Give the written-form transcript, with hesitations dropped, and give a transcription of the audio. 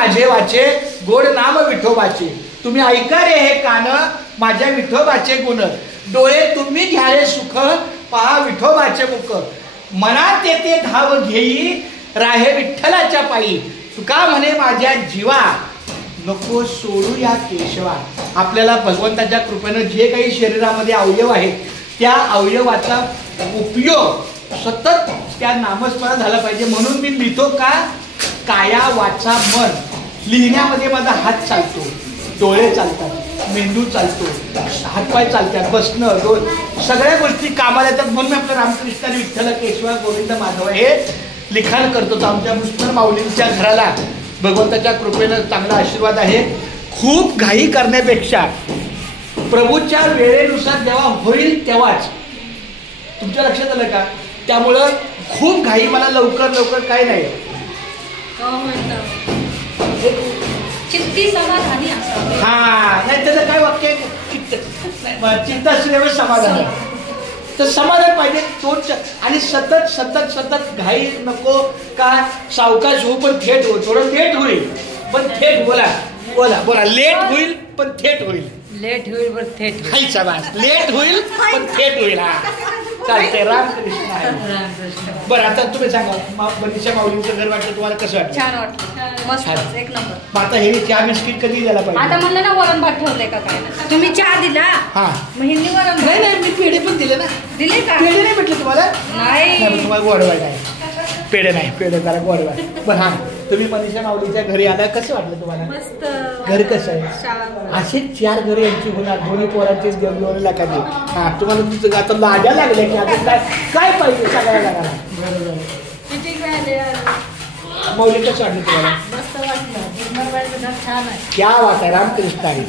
माझे वाचे गोड नाम विठोबाचे. तुम्ही ऐका रे हे कान माझ्या विठोबाचे गुण. डोळे तुम्ही घ्या रे सुख पहा विठोबाचे मुख. मनात येते धाव घेई राहे विठ्ठलाच्या पायी. तुका म्हणे माझ्या जीवा नको सोडू या केशवा. आपल्याला भगवंताच्या कृपेनं जे काही शरीरामध्ये अवयव आहेत त्या अवयवाचा उपयोग सतत त्या नामस्मरण झाला पाहिजे. म्हणून मी लिहितो का काया वाचा मन. लिहिण्यामध्ये माझा हात चालतो, डोळे चालतात, मेंदू चालतो, हातपाय चालतात, बसणं डोळ सगळ्या गोष्टी कामाला येतात. म्हणून मी आपल्या रामकृष्ण आणि विठ्ठल केशवा गोविंद माधव हे लिखाण करतो. आमच्या मुस्लिम माऊलींच्या घराला भगवंताच्या कृपेनं चांगला आशीर्वाद आहे. खूप घाई करण्यापेक्षा प्रभूच्या वेळेनुसार जेव्हा होईल तेव्हाच. तुमच्या लक्षात आलं का? त्यामुळं खूप घाई मला लवकर लवकर काय नाही. चित्ती समाधानी असावे. हा नाही त्याचं काय वाक्य आहे? चित्त असल्यावर समाधान. तर समाधान पाहिजे तोच. आणि सतत सतत सतत घाई नको का सावकाश होऊ पण थेट होईल. थोडं लेट होईल पण थेट. बोला बोला बोला. लेट होईल पण थेट होईल. लेट होईल बर थेट. खायचा बास. लेट होईल पण थेट होईल. हा चालतंय. रामकृष्ण आहे. बरं आता तुम्ही सांगा मनीषा माऊलींचं घर वाटलं तुम्हाला कसं वाटतं? छान वाटलं. मस्त एक नंबर. मग आता हे चहा बिस्किट कधी द्यायला पाहिजे? आता म्हणलं ना वरण भात ठेवलंय का काय? तुम्ही चहा दिला हा मग हिंदी वरण नाही नाही मी पेढे पण दिले ना. दिले का? पेढे नाही भेटले तुम्हाला? नाही तुम्हाला गोडवाय नाही. पेढे नाही पेढे जरा गोडवाय. बरं हा तुम्ही मनीषा माऊलीच्या घरी आला कसं वाटलं तुम्हाला? मस्त. घर कसं आहे? असे 4 घरे यांची होणार. दोन्ही पोरांचेच देवदेव लाखाचे. हा तुम्हाला तुमचं आता लाजा लागल्या की आता काय काय पाहिजे सगळ्या लागायला. माऊली कसं वाटलं तुम्हाला? मस्त वाटलं. छान आहे. क्या वाट आहे. रामकृष्ण आहे.